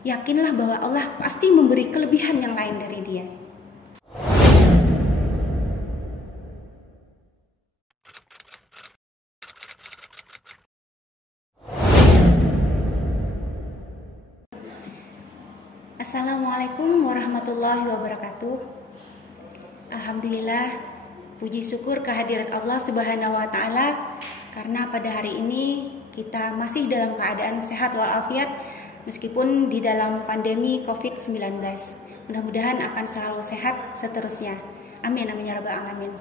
Yakinlah bahwa Allah pasti memberi kelebihan yang lain dari dia. Assalamualaikum warahmatullahi wabarakatuh. Alhamdulillah, puji syukur kehadirat Allah Subhanahu wa taala karena pada hari ini kita masih dalam keadaan sehat walafiat meskipun di dalam pandemi Covid-19. Mudah-mudahan akan selalu sehat seterusnya. Amin amin ya rabbal alamin.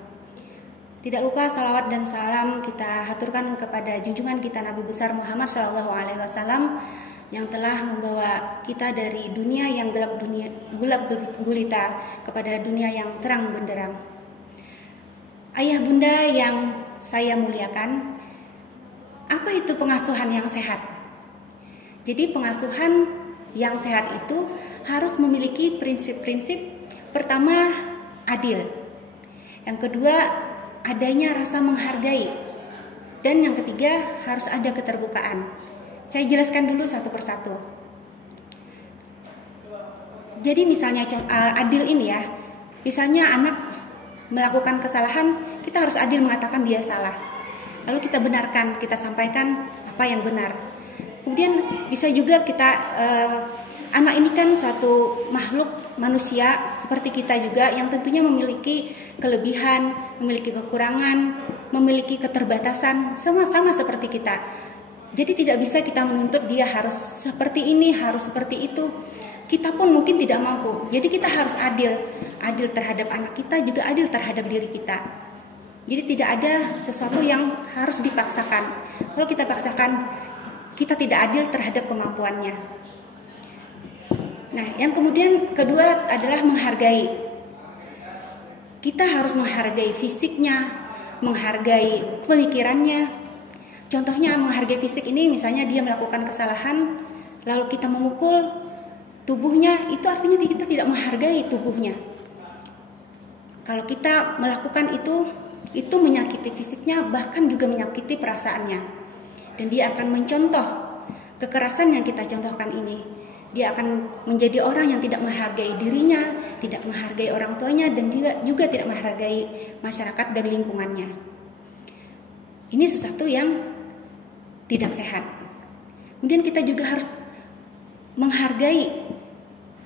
Tidak lupa salawat dan salam kita haturkan kepada junjungan kita Nabi besar Muhammad SAW yang telah membawa kita dari dunia yang gelap gulita kepada dunia yang terang benderang. Ayah bunda yang saya muliakan, apa itu pengasuhan yang sehat? Jadi pengasuhan yang sehat itu harus memiliki prinsip-prinsip. Pertama, adil. Yang kedua, adanya rasa menghargai. Dan yang ketiga, harus ada keterbukaan. Saya jelaskan dulu satu persatu. Jadi misalnya adil ini ya, misalnya anak melakukan kesalahan, kita harus adil mengatakan dia salah. Lalu kita benarkan, kita sampaikan apa yang benar. Kemudian bisa juga kita, anak ini kan suatu makhluk manusia seperti kita juga yang tentunya memiliki kelebihan, memiliki kekurangan, memiliki keterbatasan, sama-sama seperti kita. Jadi tidak bisa kita menuntut dia harus seperti ini, harus seperti itu. Kita pun mungkin tidak mampu. Jadi kita harus adil. Adil terhadap anak kita, juga adil terhadap diri kita. Jadi tidak ada sesuatu yang harus dipaksakan. Kalau kita paksakan, kita tidak adil terhadap kemampuannya. Nah, yang kemudian kedua adalah menghargai. Kita harus menghargai fisiknya, menghargai pemikirannya. Contohnya menghargai fisik ini, misalnya dia melakukan kesalahan, lalu kita memukul tubuhnya, itu artinya kita tidak menghargai tubuhnya. Kalau kita melakukan itu menyakiti fisiknya, bahkan juga menyakiti perasaannya. Dan dia akan mencontoh kekerasan yang kita contohkan ini. Dia akan menjadi orang yang tidak menghargai dirinya, tidak menghargai orang tuanya, dan juga tidak menghargai masyarakat dan lingkungannya. Ini sesuatu yang tidak sehat. Kemudian kita juga harus menghargai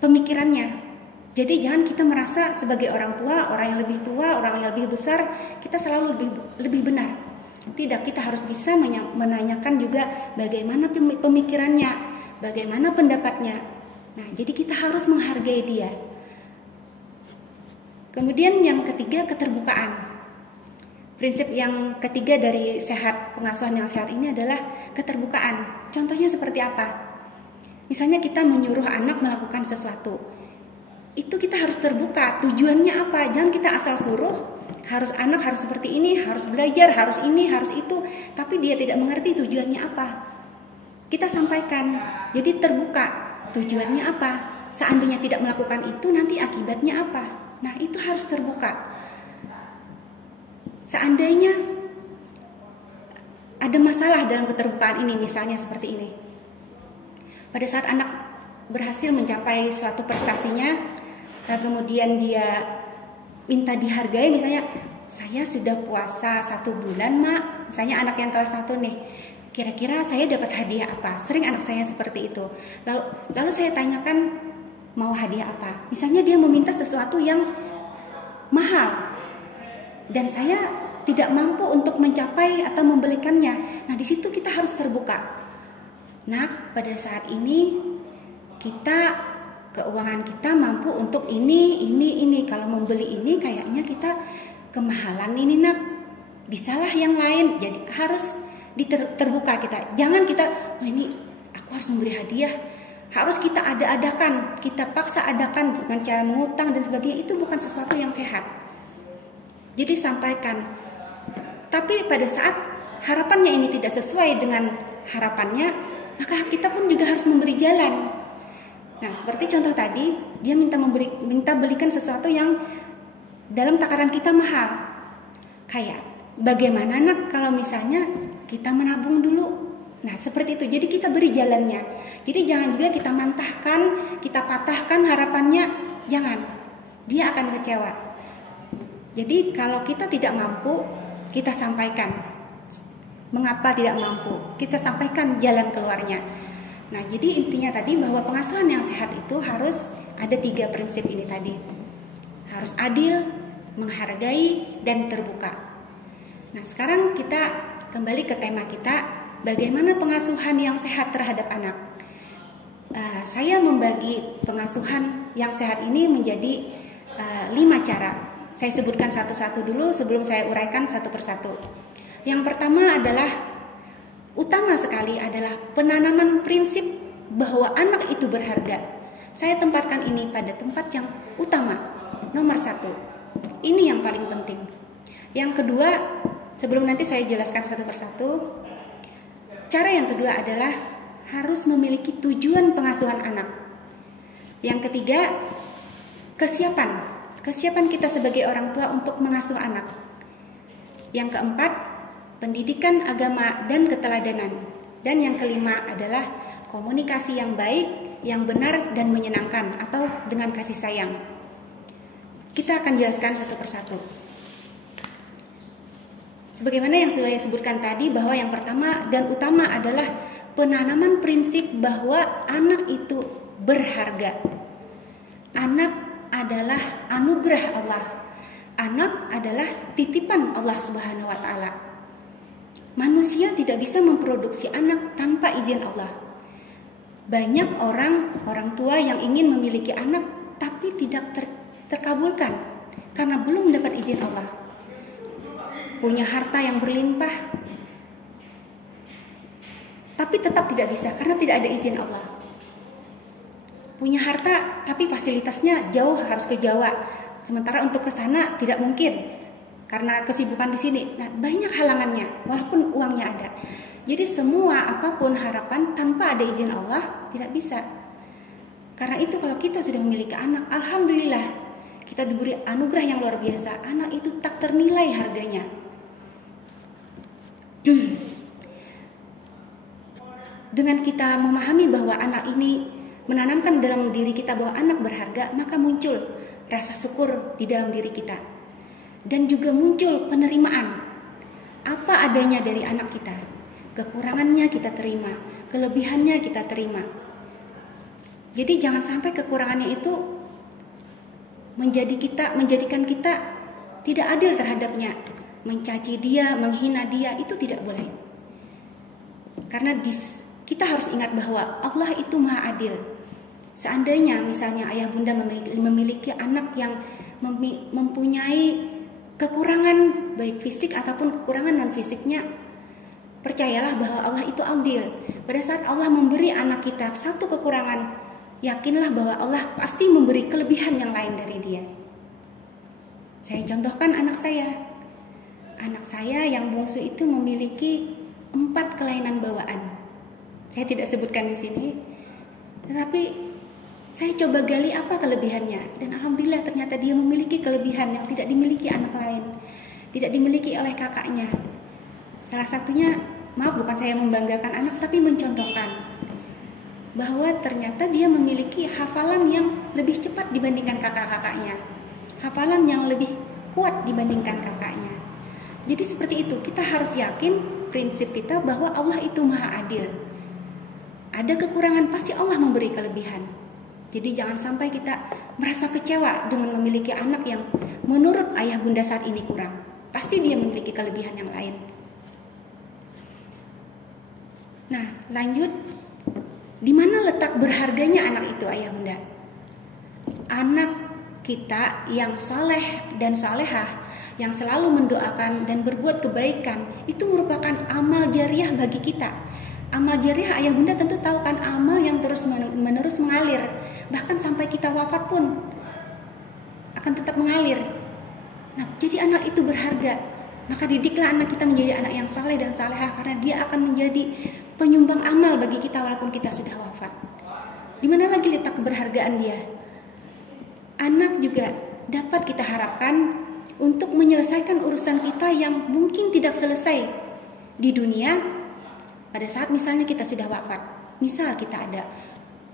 pemikirannya. Jadi jangan kita merasa sebagai orang tua, orang yang lebih tua, orang yang lebih besar, kita selalu lebih benar. Tidak, kita harus bisa menanyakan juga bagaimana pemikirannya, bagaimana pendapatnya. Nah, jadi kita harus menghargai dia. Kemudian yang ketiga, keterbukaan. Prinsip yang ketiga dari pengasuhan yang sehat ini adalah keterbukaan. Contohnya seperti apa? Misalnya kita menyuruh anak melakukan sesuatu. Itu kita harus terbuka. Tujuannya apa? Jangan kita asal suruh, anak harus seperti ini, harus belajar, harus ini, harus itu. Tapi dia tidak mengerti tujuannya apa. Kita sampaikan. Jadi terbuka. Tujuannya apa? Seandainya tidak melakukan itu, nanti akibatnya apa? Nah, itu harus terbuka. Seandainya ada masalah dalam keterbukaan ini, misalnya seperti ini. Pada saat anak berhasil mencapai suatu prestasinya, kemudian dia minta dihargai, misalnya, saya sudah puasa 1 bulan, Mak. Misalnya anak yang kelas 1 nih, kira-kira saya dapat hadiah apa? Sering anak saya seperti itu. Lalu saya tanyakan, mau hadiah apa? Misalnya dia meminta sesuatu yang mahal, dan saya tidak mampu untuk mencapai atau membelikannya. Nah, di situ kita harus terbuka. Nah, pada saat ini keuangan kita mampu untuk ini. Kalau membeli ini kayaknya kita kemahalan ini, Nak. Bisalah yang lain. Jadi harus terbuka kita. Jangan kita, ini aku harus memberi hadiah. Harus kita adakan, kita paksa adakan dengan cara mengutang dan sebagainya. Itu bukan sesuatu yang sehat. Jadi sampaikan. Tapi pada saat harapannya ini tidak sesuai dengan harapannya, maka kita pun juga harus memberi jalan. Nah, seperti contoh tadi, dia minta belikan sesuatu yang dalam takaran kita mahal. Kayak bagaimana, Nak, kalau misalnya kita menabung dulu. Nah, seperti itu. Jadi kita beri jalannya. Jadi jangan juga kita mantahkan, kita patahkan harapannya. Jangan. Dia akan kecewa. Jadi kalau kita tidak mampu, kita sampaikan. Mengapa tidak mampu? Kita sampaikan jalan keluarnya. Nah, jadi intinya tadi bahwa pengasuhan yang sehat itu harus ada 3 prinsip ini tadi. Harus adil, menghargai, dan terbuka. Nah, sekarang kita kembali ke tema kita, bagaimana pengasuhan yang sehat terhadap anak. Saya membagi pengasuhan yang sehat ini menjadi 5 cara. Saya sebutkan satu-satu dulu sebelum saya uraikan satu persatu. Yang pertama adalah, utama sekali adalah penanaman prinsip bahwa anak itu berharga. Saya tempatkan ini pada tempat yang utama, nomor 1. Ini yang paling penting. Yang kedua, sebelum nanti saya jelaskan satu persatu, cara yang kedua adalah harus memiliki tujuan pengasuhan anak. Yang ketiga, kesiapan kita sebagai orang tua untuk mengasuh anak. Yang keempat, pendidikan agama dan keteladanan. Dan yang kelima adalah komunikasi yang baik, yang benar dan menyenangkan atau dengan kasih sayang. Kita akan jelaskan satu persatu. Sebagaimana yang saya sebutkan tadi, bahwa yang pertama dan utama adalah penanaman prinsip bahwa anak itu berharga. Anak adalah anugerah Allah. Anak adalah titipan Allah Subhanahu wa taala. Manusia tidak bisa memproduksi anak tanpa izin Allah. Banyak orang tua yang ingin memiliki anak tapi tidak terkabulkan karena belum mendapat izin Allah. Punya harta yang berlimpah tapi tetap tidak bisa karena tidak ada izin Allah. Punya harta tapi fasilitasnya jauh, harus ke Jawa. Sementara untuk ke sana tidak mungkin karena kesibukan di sini. Nah, banyak halangannya walaupun uangnya ada. Jadi semua apapun harapan tanpa ada izin Allah tidak bisa. Karena itu kalau kita sudah memiliki anak, alhamdulillah kita diberi anugerah yang luar biasa. Anak itu tak ternilai harganya. Dengan kita memahami bahwa anak ini, menanamkan dalam diri kita bahwa anak berharga, maka muncul rasa syukur di dalam diri kita. Dan juga muncul penerimaan apa adanya dari anak kita. Kekurangannya kita terima, kelebihannya kita terima. Jadi jangan sampai kekurangannya itu menjadikan kita tidak adil terhadapnya. Mencaci dia, menghina dia, itu tidak boleh. Karena kita harus ingat bahwa Allah itu maha adil. Seandainya misalnya ayah bunda memiliki anak yang mempunyai kekurangan baik fisik ataupun kekurangan non fisiknya, percayalah bahwa Allah itu adil. Pada saat Allah memberi anak kita satu kekurangan, yakinlah bahwa Allah pasti memberi kelebihan yang lain dari dia. Saya contohkan anak saya. Anak saya yang bungsu itu memiliki 4 kelainan bawaan. Saya tidak sebutkan di sini, tetapi saya coba gali apa kelebihannya. Dan alhamdulillah ternyata dia memiliki kelebihan yang tidak dimiliki anak lain, tidak dimiliki oleh kakaknya. Salah satunya, maaf bukan saya membanggakan anak, tapi mencontohkan bahwa ternyata dia memiliki hafalan yang lebih cepat dibandingkan kakak-kakaknya, hafalan yang lebih kuat dibandingkan kakaknya. Jadi seperti itu, kita harus yakin prinsip kita bahwa Allah itu maha adil. Ada kekurangan, pasti Allah memberi kelebihan. Jadi jangan sampai kita merasa kecewa dengan memiliki anak yang menurut ayah bunda saat ini kurang. Pasti dia memiliki kelebihan yang lain. Nah, lanjut. Di mana letak berharganya anak itu, ayah bunda? Anak kita yang soleh dan solehah, yang selalu mendoakan dan berbuat kebaikan, itu merupakan amal jariah bagi kita. Amal jariah ayah bunda tentu tahu kan, amal yang terus menerus mengalir. Bahkan sampai kita wafat pun akan tetap mengalir. Nah, jadi anak itu berharga. Maka didiklah anak kita menjadi anak yang saleh dan salehah, karena dia akan menjadi penyumbang amal bagi kita walaupun kita sudah wafat. Di mana lagi letak keberhargaan dia? Anak juga dapat kita harapkan untuk menyelesaikan urusan kita yang mungkin tidak selesai di dunia, pada saat misalnya kita sudah wafat, misal kita ada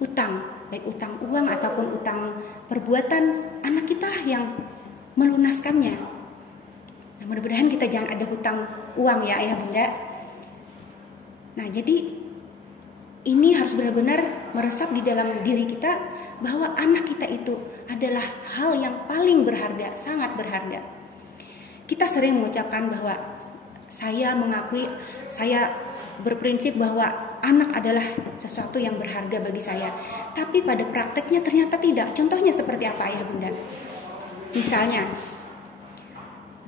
utang, baik utang uang ataupun utang perbuatan, anak kita lah yang melunaskannya. Nah, mudah-mudahan kita jangan ada hutang uang ya ayah bunda. Nah, jadi ini harus benar-benar meresap di dalam diri kita bahwa anak kita itu adalah hal yang paling berharga, sangat berharga. Kita sering mengucapkan bahwa saya mengakui, saya berprinsip bahwa anak adalah sesuatu yang berharga bagi saya. Tapi pada prakteknya ternyata tidak. Contohnya seperti apa ayah bunda? Misalnya,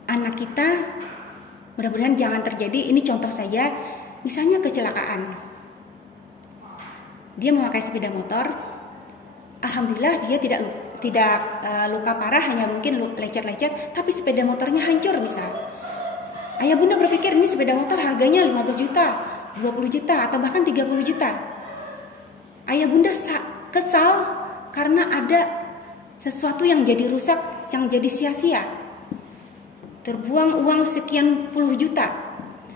anak kita, mudah-mudahan jangan terjadi, ini contoh saja, misalnya kecelakaan. Dia memakai sepeda motor, alhamdulillah dia tidak luka parah, hanya mungkin lecet-lecet, tapi sepeda motornya hancur misal. Ayah bunda berpikir ini sepeda motor harganya 15 juta, 20 juta, atau bahkan 30 juta. Ayah bunda kesal karena ada sesuatu yang jadi rusak, yang jadi sia-sia. Terbuang uang sekian puluh juta.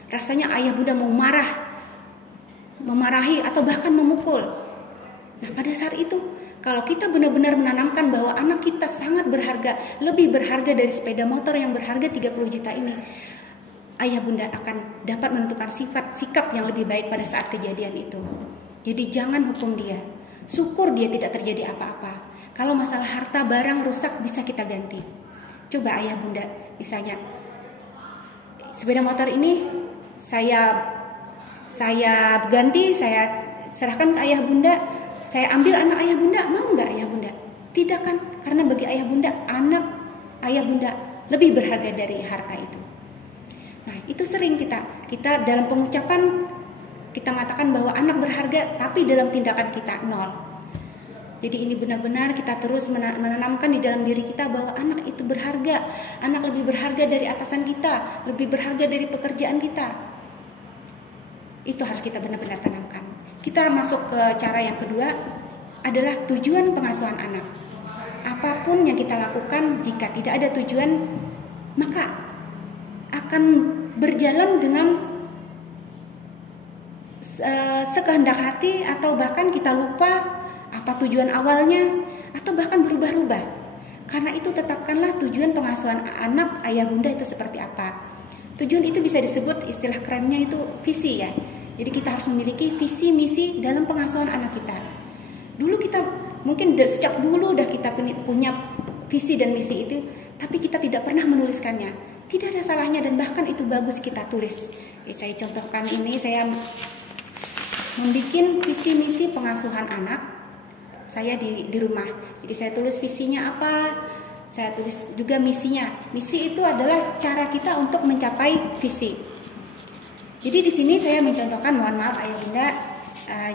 Rasanya ayah bunda mau memarahi atau bahkan memukul. Nah, pada saat itu kalau kita benar-benar menanamkan bahwa anak kita sangat berharga, lebih berharga dari sepeda motor yang berharga 30 juta ini, ayah bunda akan dapat menentukan sikap yang lebih baik pada saat kejadian itu. Jadi jangan hukum dia. Syukur dia tidak terjadi apa-apa. Kalau masalah harta barang rusak bisa kita ganti. Coba ayah bunda, misalnya sepeda motor ini saya ganti, saya serahkan ke ayah bunda. Saya ambil anak ayah bunda, mau nggak ayah bunda? Tidak kan? Karena bagi ayah bunda, anak ayah bunda lebih berharga dari harta itu. Nah, itu sering kita dalam pengucapan kita mengatakan bahwa anak berharga, tapi dalam tindakan kita nol. Jadi ini benar-benar kita terus menanamkan di dalam diri kita bahwa anak itu berharga, anak lebih berharga dari atasan kita, lebih berharga dari pekerjaan kita. Itu harus kita benar-benar tanamkan. Kita masuk ke cara yang kedua adalah tujuan pengasuhan anak. Apapun yang kita lakukan, jika tidak ada tujuan, maka akan berjalan dengan sekehendak hati, atau bahkan kita lupa apa tujuan awalnya, atau bahkan berubah-ubah. Karena itu tetapkanlah tujuan pengasuhan anak ayah bunda itu seperti apa. Tujuan itu bisa disebut, istilah kerennya itu visi ya. Jadi kita harus memiliki visi misi dalam pengasuhan anak kita. Dulu kita mungkin sejak dulu udah kita punya visi dan misi itu, tapi kita tidak pernah menuliskannya. Tidak ada salahnya dan bahkan itu bagus kita tulis. Saya contohkan ini, saya membuat visi misi pengasuhan anak saya di rumah. Jadi saya tulis visinya apa, saya tulis juga misinya. Misi itu adalah cara kita untuk mencapai visi. Jadi di sini saya mencontohkan, mohon maaf ayah bunda.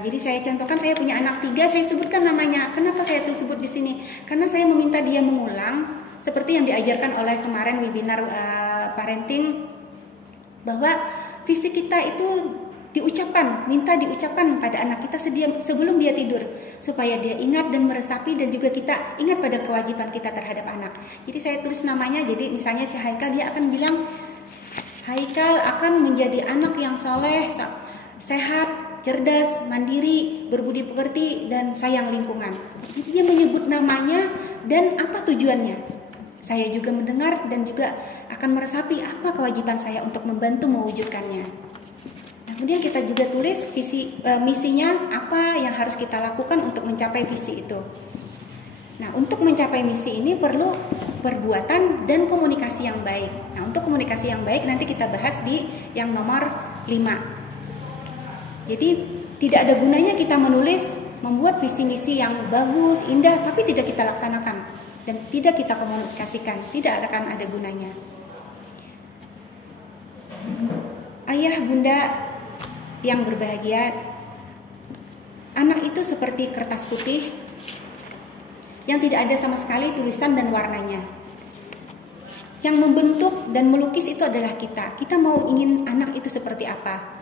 Jadi saya contohkan, saya punya anak 3, saya sebutkan namanya. Kenapa saya sebut di sini? Karena saya meminta dia mengulang seperti yang diajarkan oleh kemarin webinar parenting, bahwa visi kita itu minta diucapkan pada anak kita sebelum dia tidur, supaya dia ingat dan meresapi, dan juga kita ingat pada kewajiban kita terhadap anak. Jadi saya tulis namanya. Jadi misalnya si Haikal, dia akan bilang, Haikal akan menjadi anak yang soleh, sehat, cerdas, mandiri, berbudi pekerti, dan sayang lingkungan. Jadi dia menyebut namanya dan apa tujuannya. Saya juga mendengar dan juga akan meresapi apa kewajiban saya untuk membantu mewujudkannya. Nah, kemudian kita juga tulis misinya, apa yang harus kita lakukan untuk mencapai visi itu. Nah, untuk mencapai misi ini perlu perbuatan dan komunikasi yang baik. Nah, untuk komunikasi yang baik nanti kita bahas di yang nomor 5. Jadi tidak ada gunanya kita membuat visi misi yang bagus, indah, tapi tidak kita laksanakan dan tidak kita komunikasikan, tidak akan ada gunanya. Ayah bunda yang berbahagia, anak itu seperti kertas putih yang tidak ada sama sekali tulisan dan warnanya. Yang membentuk dan melukis itu adalah kita. Kita mau ingin anak itu seperti apa?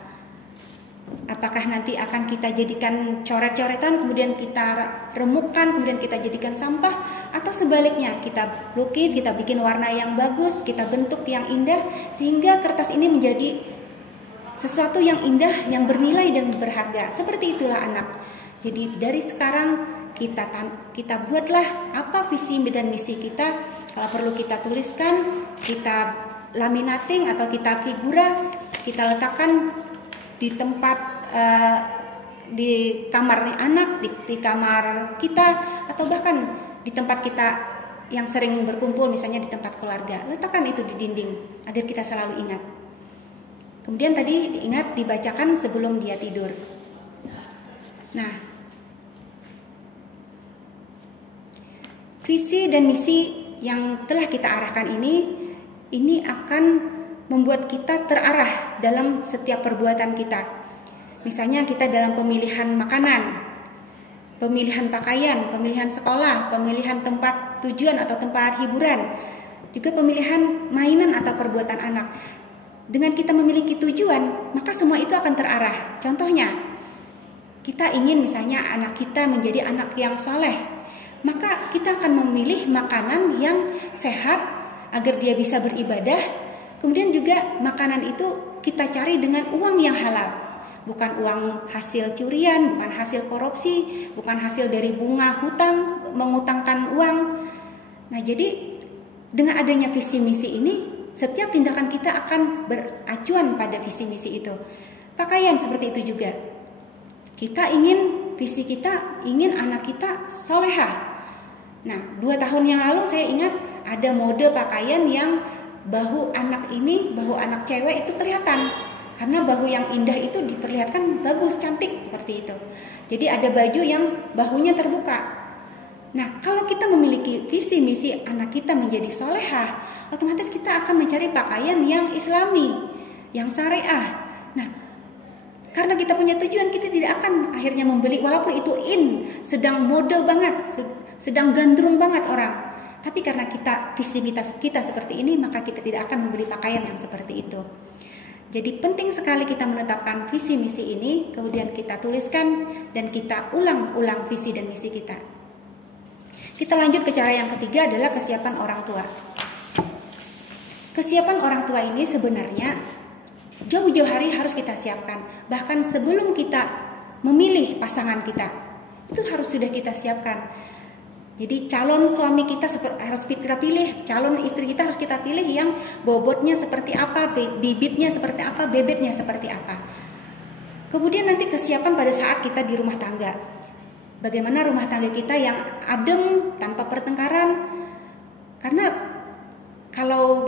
Apakah nanti akan kita jadikan coret-coretan, kemudian kita remukkan, kemudian kita jadikan sampah, atau sebaliknya kita lukis, kita bikin warna yang bagus, kita bentuk yang indah, sehingga kertas ini menjadi sesuatu yang indah, yang bernilai dan berharga. Seperti itulah anak. Jadi dari sekarang kita buatlah apa visi dan misi kita. Kalau perlu kita tuliskan, kita laminating atau kita figura, kita letakkan di tempat di kamar anak, di kamar kita, atau bahkan di tempat kita yang sering berkumpul, misalnya di tempat keluarga. Letakkan itu di dinding agar kita selalu ingat. Kemudian tadi diingat dibacakan sebelum dia tidur. Nah, visi dan misi yang telah kita arahkan ini akan membuat kita terarah dalam setiap perbuatan kita. Misalnya kita dalam pemilihan makanan, pemilihan pakaian, pemilihan sekolah, pemilihan tempat tujuan atau tempat hiburan, juga pemilihan mainan atau perbuatan anak. Dengan kita memiliki tujuan, maka semua itu akan terarah. Contohnya, kita ingin misalnya anak kita menjadi anak yang soleh, maka kita akan memilih makanan yang sehat agar dia bisa beribadah. Kemudian juga makanan itu kita cari dengan uang yang halal, bukan uang hasil curian, bukan hasil korupsi, bukan hasil dari bunga hutang, mengutangkan uang. Nah, jadi dengan adanya visi misi ini, setiap tindakan kita akan beracuan pada visi misi itu. Pakaian seperti itu juga. Kita ingin, visi kita ingin anak kita soleha. Nah, 2 tahun yang lalu saya ingat ada mode pakaian yang bahu anak cewek itu kelihatan. Karena bahu yang indah itu diperlihatkan bagus, cantik seperti itu. Jadi ada baju yang bahunya terbuka. Nah, kalau kita memiliki visi misi anak kita menjadi solehah, otomatis kita akan mencari pakaian yang islami, yang syariah. Nah, karena kita punya tujuan, kita tidak akan akhirnya membeli walaupun itu sedang mode banget, sedang gandrung banget orang. Tapi karena visi kita seperti ini, maka kita tidak akan membeli pakaian yang seperti itu. Jadi penting sekali kita menetapkan visi misi ini, kemudian kita tuliskan dan kita ulang-ulang visi dan misi kita. Kita lanjut ke cara yang ketiga adalah kesiapan orang tua. Kesiapan orang tua ini sebenarnya jauh-jauh hari harus kita siapkan. Bahkan sebelum kita memilih pasangan kita, itu harus sudah kita siapkan. Jadi calon suami kita harus kita pilih, calon istri kita harus kita pilih yang bobotnya seperti apa, bibitnya seperti apa, bebeknya seperti apa. Kemudian nanti kesiapan pada saat kita di rumah tangga. Bagaimana rumah tangga kita yang adem, tanpa pertengkaran. Karena kalau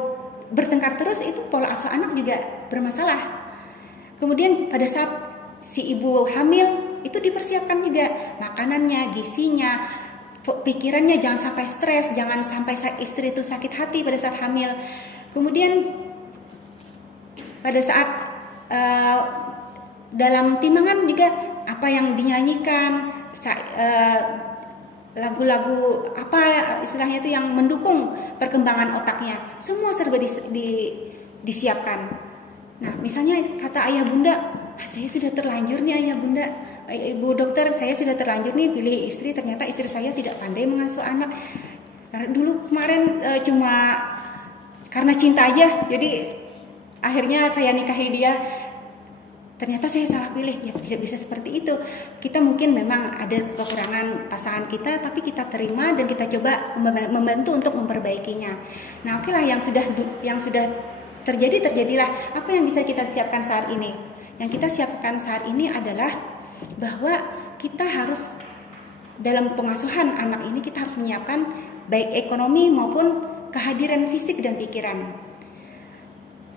bertengkar terus itu pola asuh anak juga bermasalah. Kemudian pada saat si ibu hamil itu dipersiapkan juga makanannya, gizinya, pikirannya, jangan sampai stres, jangan sampai istri itu sakit hati pada saat hamil. Kemudian pada saat dalam timbangan juga apa yang dinyanyikan, lagu-lagu apa istilahnya itu yang mendukung perkembangan otaknya, semua serba disiapkan. Nah, misalnya kata ayah bunda, saya sudah terlanjur nih ayah bunda, ibu dokter, saya sudah terlanjur nih pilih istri, ternyata istri saya tidak pandai mengasuh anak. Karena dulu kemarin cuma karena cinta aja, jadi akhirnya saya nikahi dia. Ternyata saya salah pilih, ya tidak bisa seperti itu. Kita mungkin memang ada kekurangan pasangan kita, tapi kita terima dan kita coba membantu untuk memperbaikinya. Nah, oke lah, yang sudah terjadilah. Apa yang bisa kita siapkan saat ini? Yang kita siapkan saat ini adalah bahwa kita harus dalam pengasuhan anak ini kita harus menyiapkan baik ekonomi maupun kehadiran fisik dan pikiran.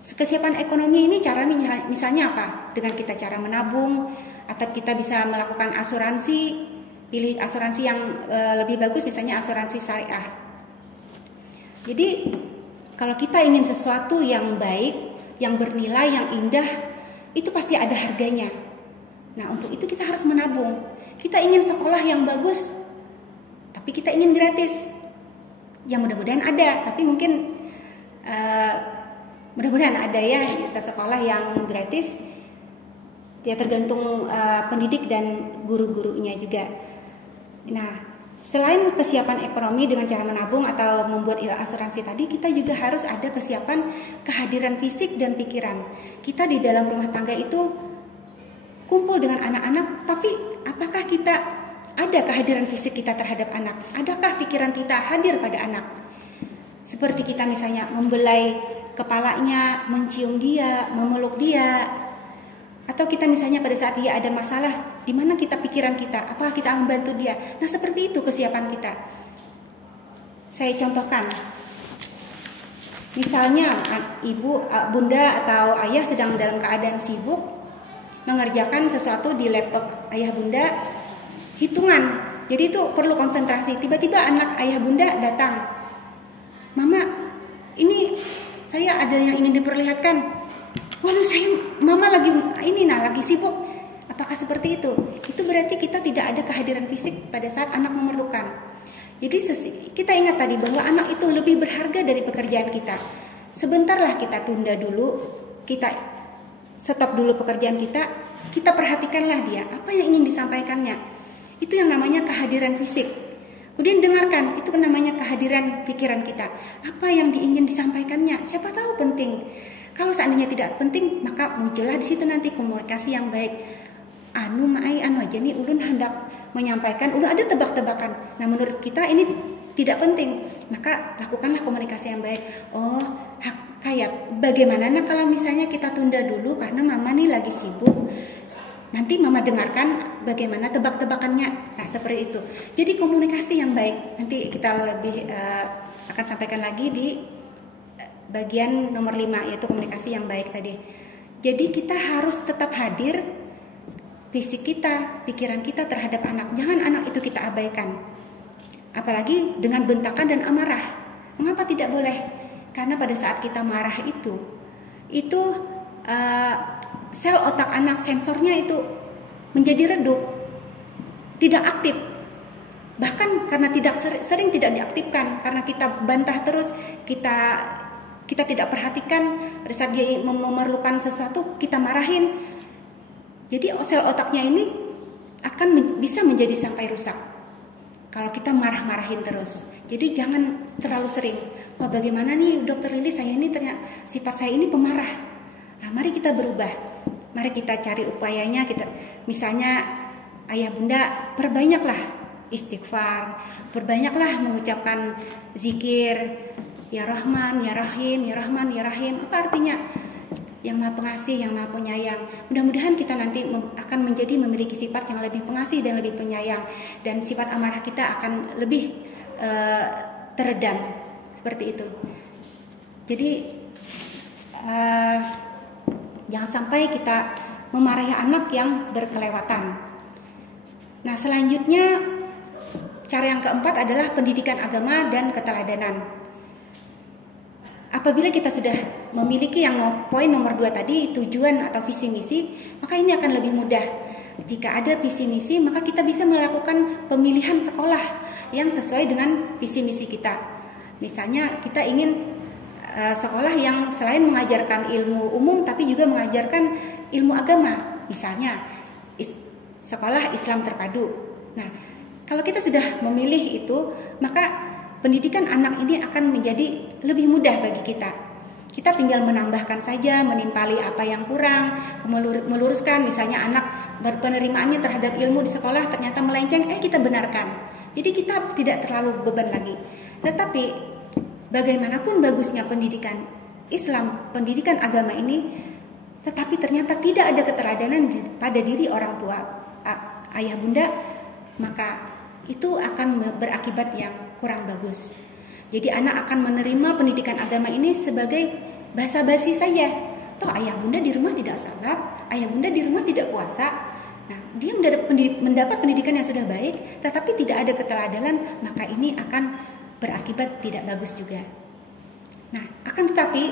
Kesiapan ekonomi ini caranya misalnya apa? Dengan kita cara menabung, atau kita bisa melakukan asuransi, pilih asuransi yang lebih bagus, misalnya asuransi syariah. Jadi kalau kita ingin sesuatu yang baik, yang bernilai, yang indah, itu pasti ada harganya. Nah, untuk itu kita harus menabung. Kita ingin sekolah yang bagus, tapi kita ingin gratis. Ya mudah-mudahan ada, tapi mungkin mudah-mudahan ada ya sekolah yang gratis. Ya tergantung pendidik dan guru-gurunya juga. Nah, Selain kesiapan ekonomi dengan cara menabung atau membuat asuransi tadi, kita juga harus ada kesiapan kehadiran fisik dan pikiran. Kita di dalam rumah tangga itu kumpul dengan anak-anak, tapi apakah kita ada kehadiran fisik kita terhadap anak? Adakah pikiran kita hadir pada anak? Seperti kita misalnya membelai kepalanya, mencium dia, memeluk dia, atau kita misalnya pada saat dia ada masalah, di mana kita pikiran kita, apa kita membantu dia. Nah, seperti itu kesiapan kita. Saya contohkan. Misalnya ibu, bunda atau ayah sedang dalam keadaan sibuk mengerjakan sesuatu di laptop ayah bunda, hitungan. Jadi itu perlu konsentrasi. Tiba-tiba anak ayah bunda datang. Mama, ini saya ada yang ingin diperlihatkan. Waduh, mama lagi sibuk. Apakah seperti itu? Itu berarti kita tidak ada kehadiran fisik pada saat anak memerlukan. Jadi kita ingat tadi bahwa anak itu lebih berharga dari pekerjaan kita. Sebentarlah kita tunda dulu, kita stop dulu pekerjaan kita perhatikanlah dia, apa yang ingin disampaikannya. Itu yang namanya kehadiran fisik. Kemudian dengarkan, itu namanya kehadiran pikiran kita. Apa yang ingin disampaikannya? Siapa tahu penting. Kalau seandainya tidak penting, maka muncullah di situ nanti komunikasi yang baik. Anu aja nih ulun hendak menyampaikan, ulun ada tebak-tebakan. Nah, menurut kita ini tidak penting, maka lakukanlah komunikasi yang baik. Oh, kayak bagaimana kalau misalnya kita tunda dulu karena mama nih lagi sibuk. Nanti mama dengarkan bagaimana tebak-tebakannya. Nah, seperti itu. Jadi komunikasi yang baik. Nanti kita lebih akan sampaikan lagi di bagian nomor 5, yaitu komunikasi yang baik tadi. Jadi kita harus tetap hadir, fisik kita, pikiran kita terhadap anak. Jangan anak itu kita abaikan. Apalagi dengan bentakan dan amarah. Mengapa tidak boleh? Karena pada saat kita marah itu sel otak anak, sensornya itu menjadi redup, tidak aktif. Bahkan karena sering tidak diaktifkan, karena kita bantah terus, kita tidak perhatikan, pada saat dia memerlukan sesuatu kita marahin. Jadi sel otaknya ini akan bisa menjadi sampai rusak kalau kita marah-marahin terus. Jadi jangan terlalu sering. Wah, bagaimana nih Dokter Lili, saya ini ternyata sifat saya ini pemarah. Nah, mari kita berubah. Mari kita cari upayanya. Misalnya ayah bunda, perbanyaklah istighfar, perbanyaklah mengucapkan zikir, Ya Rahman, Ya Rahim, Ya Rahman, Ya Rahim. Apa artinya? Yang Maha Pengasih, yang Maha Penyayang. Mudah-mudahan kita nanti akan memiliki sifat yang lebih pengasih dan lebih penyayang, dan sifat amarah kita akan lebih teredam. Seperti itu. Jadi jangan sampai kita memarahi anak yang berkelewatan. Nah, selanjutnya cara yang keempat adalah pendidikan agama dan keteladanan. Apabila kita sudah memiliki yang poin nomor 2 tadi, tujuan atau visi misi, maka ini akan lebih mudah. Jika ada visi misi, maka kita bisa melakukan pemilihan sekolah yang sesuai dengan visi misi kita. Misalnya kita ingin sekolah yang selain mengajarkan ilmu umum tapi juga mengajarkan ilmu agama. Misalnya sekolah Islam terpadu. Nah, kalau kita sudah memilih itu, maka pendidikan anak ini akan menjadi lebih mudah bagi kita. Kita tinggal menambahkan saja, menimpali apa yang kurang, meluruskan. Misalnya anak penerimaannya terhadap ilmu di sekolah ternyata melenceng, kita benarkan. Jadi kita tidak terlalu beban lagi. Tetapi bagaimanapun bagusnya pendidikan Islam, pendidikan agama ini, tetapi ternyata tidak ada keteladanan pada diri orang tua, ayah bunda, maka itu akan berakibat yang kurang bagus. Jadi anak akan menerima pendidikan agama ini sebagai basa-basi saja. Toh ayah bunda di rumah tidak salat, ayah bunda di rumah tidak puasa. Nah, dia mendapat pendidikan yang sudah baik, tetapi tidak ada keteladanan, maka ini akan berakibat tidak bagus juga. Nah, akan tetapi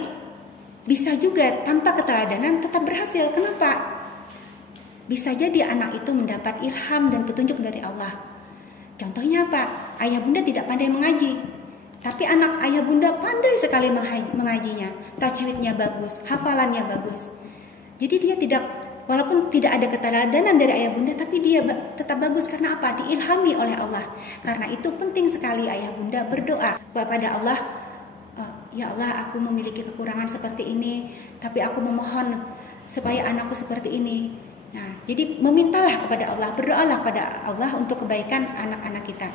bisa juga tanpa keteladanan tetap berhasil. Kenapa? Bisa jadi anak itu mendapat ilham dan petunjuk dari Allah. Contohnya apa? Ayah bunda tidak pandai mengaji, tapi anak ayah bunda pandai sekali mengajinya. Tajwidnya bagus, hafalannya bagus. Jadi dia tidak walaupun tidak ada keteladanan dari ayah bunda, tapi dia tetap bagus karena apa? Diilhami oleh Allah. Karena itu penting sekali ayah bunda berdoa kepada Allah, ya Allah, aku memiliki kekurangan seperti ini, tapi aku memohon supaya anakku seperti ini. Nah, jadi memintalah kepada Allah, berdoalah kepada Allah untuk kebaikan anak-anak kita.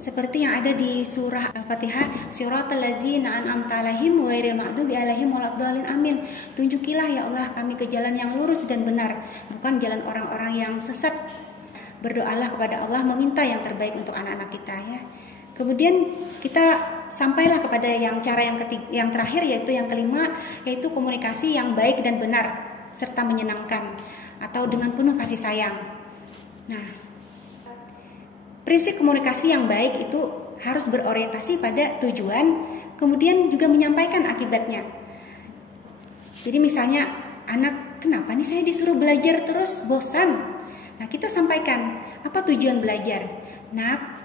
Seperti yang ada di surah Al-Fatihah, Siratal ladzina an'amta 'alaihim ghairil maghdubi 'alaihim waladdallin, amin. Tunjukilah ya Allah kami ke jalan yang lurus dan benar, bukan jalan orang-orang yang sesat. Berdoalah kepada Allah, meminta yang terbaik untuk anak-anak kita ya. Kemudian kita sampailah kepada cara yang terakhir, yaitu yang kelima, yaitu komunikasi yang baik dan benar serta menyenangkan atau dengan penuh kasih sayang. Nah, prinsip komunikasi yang baik itu harus berorientasi pada tujuan, kemudian juga menyampaikan akibatnya. Jadi misalnya anak, kenapa nih saya disuruh belajar terus, bosan? Nah, kita sampaikan apa tujuan belajar. Nah,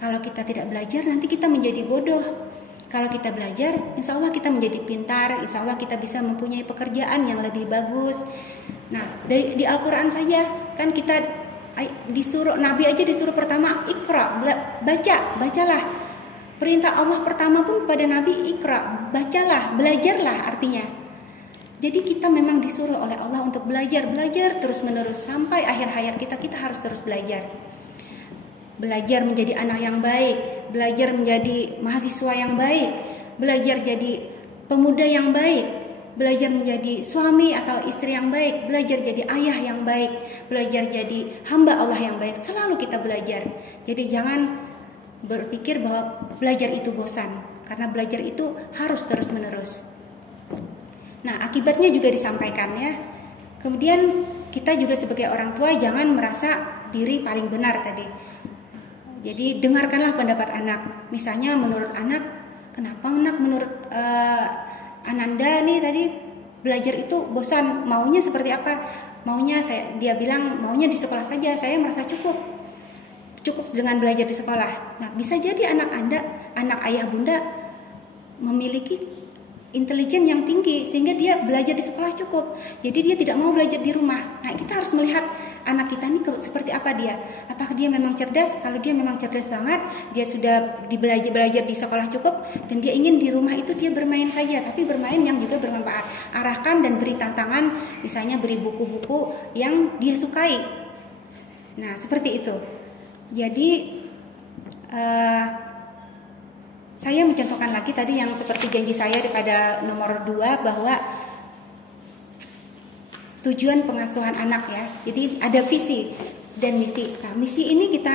kalau kita tidak belajar, nanti kita menjadi bodoh. Kalau kita belajar, insya Allah kita menjadi pintar, insya Allah kita bisa mempunyai pekerjaan yang lebih bagus. Nah, di Al-Quran saja, kan kita disuruh, Nabi aja disuruh pertama, Iqra, bacalah. Perintah Allah pertama pun kepada Nabi, Iqra, bacalah, belajarlah artinya. Jadi kita memang disuruh oleh Allah untuk belajar terus-menerus sampai akhir hayat kita harus terus belajar. Belajar menjadi anak yang baik, belajar menjadi mahasiswa yang baik, belajar jadi pemuda yang baik, belajar menjadi suami atau istri yang baik, belajar jadi ayah yang baik, belajar jadi hamba Allah yang baik. Selalu kita belajar. Jadi jangan berpikir bahwa belajar itu bosan, karena belajar itu harus terus-menerus. Nah, akibatnya juga disampaikan ya. Kemudian kita juga sebagai orang tua jangan merasa diri paling benar tadi. Jadi dengarkanlah pendapat anak. Misalnya menurut anak, kenapa anak menurut Ananda nih tadi belajar itu bosan, maunya seperti apa? Dia bilang maunya di sekolah saja, saya merasa cukup dengan belajar di sekolah. Nah, bisa jadi anak ayah bunda memiliki intelijen yang tinggi sehingga dia belajar di sekolah cukup. Jadi dia tidak mau belajar di rumah. Nah, kita harus melihat anak kita ini seperti apa dia. Apakah dia memang cerdas? Kalau dia memang cerdas banget, dia sudah belajar di sekolah cukup dan dia ingin di rumah itu dia bermain saja, tapi bermain yang juga bermanfaat. Arahkan dan beri tantangan, misalnya beri buku-buku yang dia sukai. Nah, seperti itu. Jadi saya mencontohkan lagi tadi yang seperti janji saya pada nomor 2 bahwa tujuan pengasuhan anak ya. Jadi ada visi dan misi. Nah, misi ini kita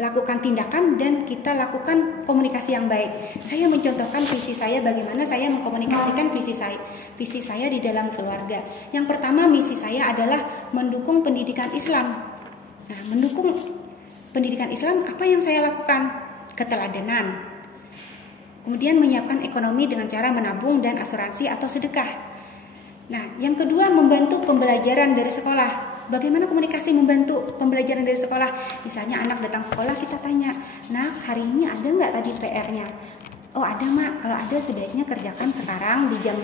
lakukan tindakan dan kita lakukan komunikasi yang baik. Saya mencontohkan visi saya, bagaimana saya mengkomunikasikan visi saya di dalam keluarga. Yang pertama, misi saya adalah mendukung pendidikan Islam. Nah, mendukung pendidikan Islam, apa yang saya lakukan? Keteladanan. Kemudian menyiapkan ekonomi dengan cara menabung dan asuransi atau sedekah. Nah, yang kedua, membantu pembelajaran dari sekolah. Bagaimana komunikasi membantu pembelajaran dari sekolah? Misalnya anak datang sekolah, kita tanya, nah hari ini ada nggak tadi PR-nya? Oh ada mak, kalau ada sebaiknya kerjakan sekarang di jam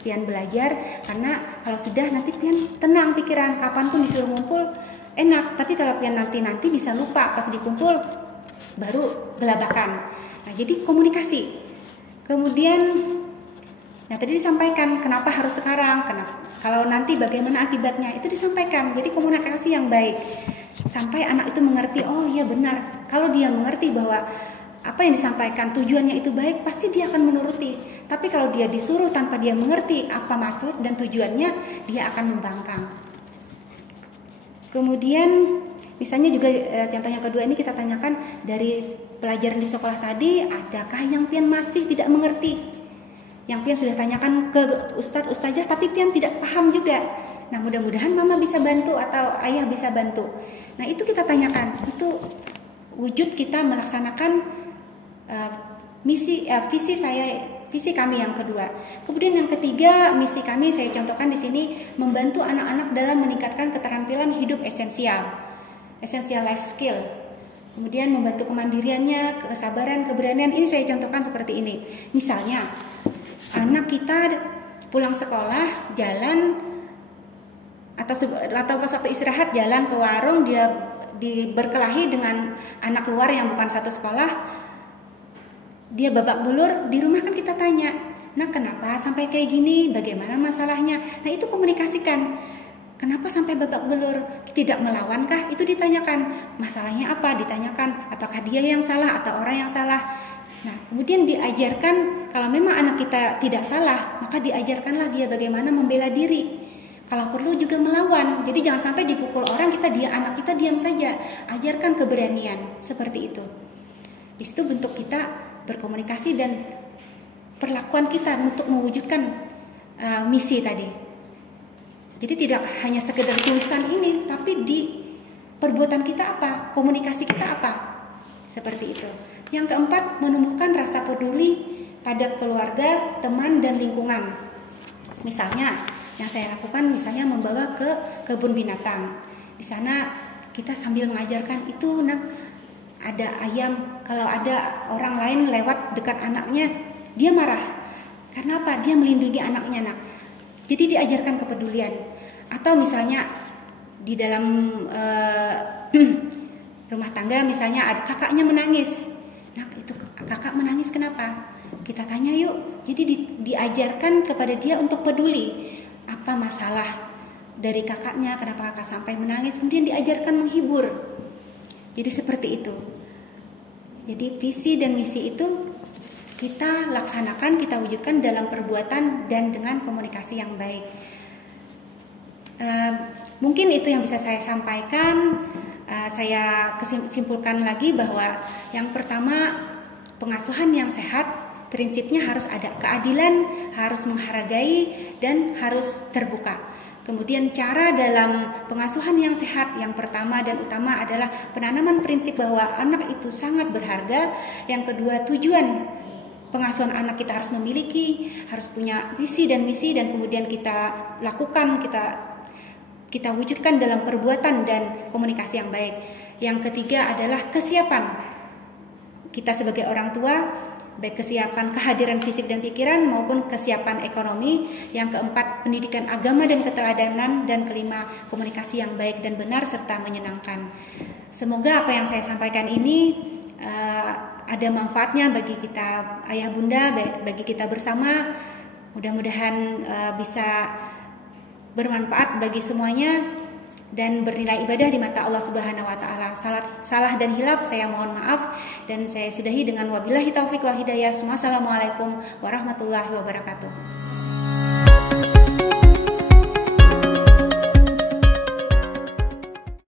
pian belajar, karena kalau sudah nanti pian tenang pikiran, kapanpun disuruh ngumpul enak. Tapi kalau pian nanti bisa lupa, pas dikumpul baru gelabakan. Nah, jadi komunikasi. Kemudian, nah tadi disampaikan kenapa harus sekarang, kalau nanti bagaimana akibatnya, itu disampaikan. Jadi komunikasi yang baik sampai anak itu mengerti, oh iya benar. Kalau dia mengerti bahwa apa yang disampaikan tujuannya itu baik, pasti dia akan menuruti. Tapi kalau dia disuruh tanpa dia mengerti apa maksud dan tujuannya, dia akan membangkang. Kemudian misalnya juga contoh yang kedua ini kita tanyakan dari pelajaran di sekolah tadi, adakah yang pian masih tidak mengerti? Yang pian sudah tanyakan ke ustazah tapi pian tidak paham juga. Nah, mudah-mudahan mama bisa bantu atau ayah bisa bantu. Nah, itu kita tanyakan. Itu wujud kita melaksanakan visi kami yang kedua. Kemudian yang ketiga, misi kami saya contohkan di sini, membantu anak-anak dalam meningkatkan keterampilan hidup essential life skill. Kemudian membantu kemandiriannya, kesabaran, keberanian. Ini saya contohkan seperti ini. Misalnya, anak kita pulang sekolah, jalan atau pas waktu istirahat jalan ke warung dia berkelahi dengan anak luar yang bukan satu sekolah, dia babak belur, di rumah kan kita tanya, nah kenapa sampai kayak gini, bagaimana masalahnya. Nah itu komunikasikan, kenapa sampai babak belur, tidak melawankah, itu ditanyakan, masalahnya apa, ditanyakan apakah dia yang salah atau orang yang salah. Nah kemudian diajarkan, kalau memang anak kita tidak salah, maka diajarkanlah dia bagaimana membela diri. Kalau perlu juga melawan. Jadi jangan sampai dipukul orang, anak kita diam saja. Ajarkan keberanian seperti itu. Di situ bentuk kita berkomunikasi dan perlakuan kita untuk mewujudkan misi tadi. Jadi tidak hanya sekedar tulisan ini, tapi di perbuatan kita apa, komunikasi kita apa, seperti itu. Yang keempat, menumbuhkan rasa peduli pada keluarga, teman, dan lingkungan. Misalnya, yang saya lakukan misalnya membawa ke kebun binatang. Di sana kita sambil mengajarkan itu, nak, ada ayam, kalau ada orang lain lewat dekat anaknya, dia marah. Karena apa? Dia melindungi anaknya, nak. Jadi diajarkan kepedulian. Atau misalnya di dalam rumah tangga misalnya ada kakaknya menangis. Nah, itu kakak menangis kenapa? Kita tanya yuk. Jadi diajarkan kepada dia untuk peduli. Apa masalah dari kakaknya, kenapa kakak sampai menangis? Kemudian diajarkan menghibur. Jadi seperti itu. Jadi visi dan misi itu kita laksanakan, kita wujudkan dalam perbuatan dan dengan komunikasi yang baik. Mungkin itu yang bisa saya sampaikan. Saya simpulkan lagi bahwa yang pertama, pengasuhan yang sehat prinsipnya harus ada keadilan, harus menghargai, dan harus terbuka. Kemudian cara dalam pengasuhan yang sehat yang pertama dan utama adalah penanaman prinsip bahwa anak itu sangat berharga. Yang kedua, tujuan pengasuhan anak kita harus memiliki, harus punya visi dan misi, dan kemudian kita lakukan, kita wujudkan dalam perbuatan dan komunikasi yang baik. Yang ketiga adalah kesiapan kita sebagai orang tua, baik kesiapan kehadiran fisik dan pikiran maupun kesiapan ekonomi. Yang keempat, pendidikan agama dan keteladanan. Dan kelima, komunikasi yang baik dan benar serta menyenangkan. Semoga apa yang saya sampaikan ini ada manfaatnya bagi kita ayah bunda, bagi kita bersama. Mudah-mudahan bisa bermanfaat bagi semuanya dan bernilai ibadah di mata Allah Subhanahu wa taala. Salah dan hilaf saya mohon maaf, dan saya sudahi dengan wabillahi taufik wal hidayah. Wassalamualaikum warahmatullahi wabarakatuh.